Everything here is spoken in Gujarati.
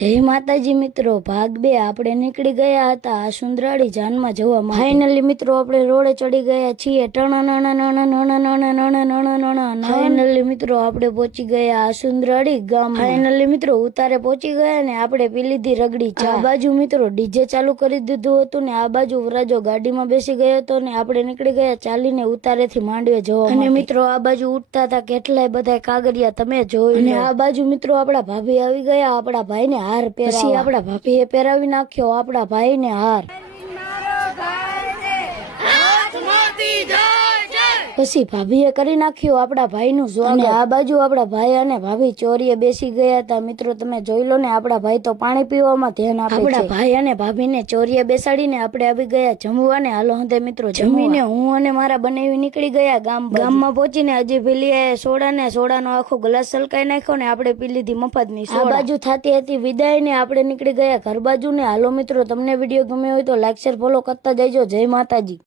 જય માતાજી મિત્રો, ભાગ 2 આપણે નીકળી ગયા હતા આ સુંદરાળી જાનમાં જવા માટે। ફાઇનલી મિત્રો આપણે રોડે ચડી ગયા છીએ। ફાઇનલી મિત્રો આપણે પહોંચી ગયા આ સુંદરાળી ગામ। ફાઇનલી મિત્રો ઉતારે પહોંચી ગયા ને આપણે પી લીધી રગડી ચા। આ બાજુ મિત્રો ડીજે ચાલુ કરી દીધું હતું ને આ બાજુ વરાજો ગાડીમાં બેસી ગયો હતો ને આપણે નીકળી ગયા ચાલીને ઉતારેથી માંડવે જવા। અને મિત્રો આ બાજુ ઉઠતા હતા કેટલાય બધા કાગરિયા તમે જોઈ। અને આ બાજુ મિત્રો આપણા ભાભી આવી ગયા આપણા ભાઈને હાર પહેરાવી। આપણા ભાભીએ પહેરાવી નાખ્યો આપણા ભાઈને હાર। પછી ભાભીએ કરી નાખ્યું આપણા ભાઈનું સ્વાગત। અને આ બાજુ આપણા ભાઈ અને ભાભી ચોરીએ બેસી ગયા હતા। મિત્રો તમે જોઈ લો ને આપણા ભાઈ તો પાણી પીવામાં ધ્યાન આપે છે। આપણા ભાઈ અને ભાભીને ચોરીએ બેસાડીને આપણે આવી ગયા જમવા ને હાલો હંધે મિત્રો જમીને હું અને મારા બનેવી નીકળી ગયા ગામમાં પહોંચીને હજી પેલી સોડાનો આખો ગ્લાસ સલકાઈ નાખ્યો ને આપણે પી લીધી મફતની સોડા। આ બાજુ થતી હતી વિદાય ને આપણે નીકળી ગયા ઘર બાજુ ને હાલો મિત્રો તમને વિડીયો ગમ્યો હોય તો લાઈક શેર ફોલો કરતા જઈજો। જય માતાજી।